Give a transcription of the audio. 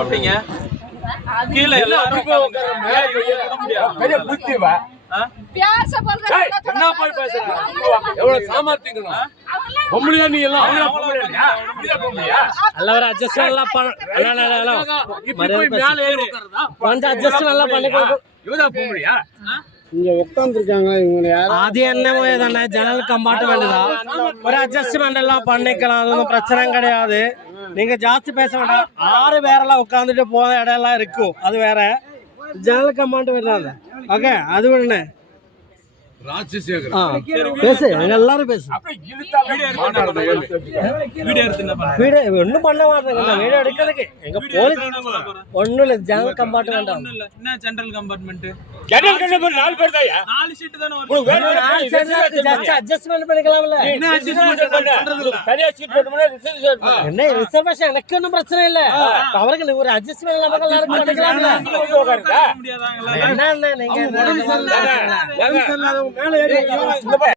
அப்படிங்க கீழே பெரிய புத்திவா என்ன போய் பேசுற எவ்வளவு சாமர்த்தியம் பொம்பளையா நீ எல்லாம் எல்லாரும் அட்ஜஸ்ட் எல்லாம் கொஞ்சம் அட்ஜஸ்ட் நல்லா பண்ணி இவதான் பொம்பளையா இங்க உட்காந்துருக்காங்க இவங்க அது என்னமோ தானே ஜன்னல் கம்பார்ட்மெண்ட் தான் ஒரு அட்ஜஸ்ட்மெண்ட் எல்லாம் பண்ணிக்கலாம் அது ஒன்றும் பிரச்சனை கிடையாது நீங்க ஜாஸ்தி பேச வேண்டாம் 6 பேரெல்லாம் உட்காந்துட்டு போன இடம் எல்லாம் இருக்கும் அது வேற ஜன்னல் கம்பார்ட்மெண்ட் தான் ஓகே அது ஒண்ணு பேசு எல்லாரும் பேசு வீடியோ ஒன்னும் பண்ண மாட்டேங்க வீடியோ எடுக்கிறதுக்கு எங்க போலீஸ் ஒன்னும் இல்ல ஜன்னல் கம்பார்ட்மெண்ட் என்ன ஜெனரல் கம்பார்ட்மெண்ட் ஜன்னல் கம்பார்ட்மெண்ட் 4 பேர் தான்யா 4 சீட் தான வரும் அட்ஜஸ்ட்மெண்ட் பண்ணிக்கலாம்ல என்ன அட்ஜஸ்ட்மெண்ட் பண்றது தனியா சீட் போடுறோம்னா ரிசர்வேஷன் என்ன ரிசர்வேஷன் எனக்கு ஒன்றும் பிரச்சனை இல்ல அவருக்கு ஒரு அட்ஜஸ்ட்மெண்ட் நமக்கு எல்லாரும் பண்ணிக்கலாம்ல முடியாதாங்களா என்ன நீங்க மேல ஏறி